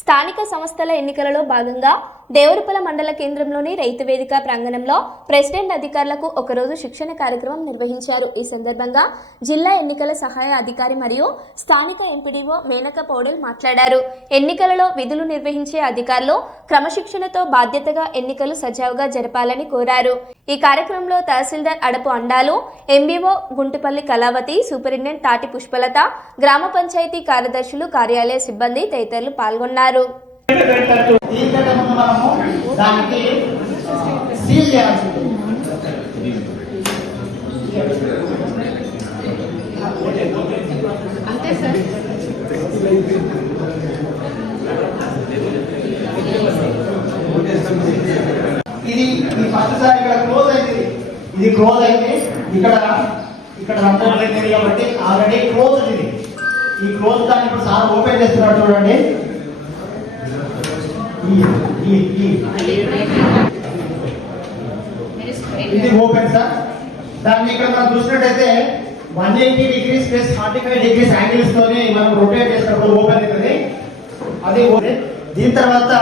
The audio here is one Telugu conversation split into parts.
స్థానిక సంస్థల ఎన్నికలలో భాగంగా దేవరపల మండల కేంద్రంలోని రైతు వేదిక ప్రాంగణంలో ప్రెసిడెంట్ అధికారులకు ఒకరోజు శిక్షణ కార్యక్రమం నిర్వహించారు. ఈ సందర్భంగా జిల్లా ఎన్నికల సహాయ అధికారి మరియు స్థానిక ఎంపీడీఓ మేనక పౌడల్ మాట్లాడారు. ఎన్నికలలో విధులు నిర్వహించే అధికారులు క్రమశిక్షణతో బాధ్యతగా ఎన్నికలు సజావుగా జరపాలని కోరారు. ఈ కార్యక్రమంలో తహసీల్దార్ అడపు అండాలు ఎంబీఓ గుంటుపల్లి కళావతి సూపరింటెండెంట్ తాటి పుష్పలత గ్రామ పంచాయతీ కార్యదర్శులు కార్యాలయ సిబ్బంది తదితరులు పాల్గొన్నారు. తెలిపారు దానికి సీల్ అంతే సార్ ఇది ఈ పచ్చసారి ఇక్కడ క్లోజ్ అయింది. ఇది క్లోజ్ అయింది. ఇక్కడ ఇక్కడ రంధ్రం లేదు కాబట్టి ఆల్రెడీ క్లోజ్ ఇది ఈ క్లోజ్ దాన్ని ఇప్పుడు సార్ ఓపెన్ చేస్తున్నారు చూడండి. ఇది ఓపెన్ సార్ దాన్ని ఇక్కడ మనం చూసినట్టయితే one eighty degrees plus forty five degrees angles తోనే మనం రొటేట్ చేసినప్పుడు ఓపెన్ అవుతుంది. అది దీని తర్వాత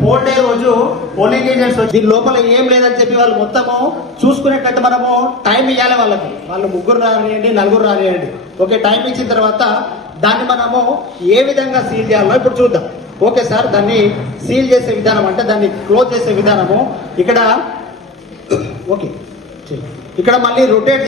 పోల్ డే రోజు పోలింగ్ ఏజెంట్స్ దీని లోపల ఏం లేదని చెప్పి వాళ్ళు మొత్తము చూసుకునేటట్టు మనము టైం ఇవ్వాలి వాళ్ళకి. వాళ్ళు ముగ్గురు రానియండి నలుగురు రానియండి. ఓకే టైం ఇచ్చిన తర్వాత దాన్ని మనము ఏ విధంగా సీల్ చేయాలో ఇప్పుడు చూద్దాం. ఓకే సార్ దాన్ని సీల్ చేసే విధానం అంటే దాన్ని క్లోజ్ చేసే విధానము. ఇక్కడ ఓకే ఇక్కడ మళ్ళీ రొటేట్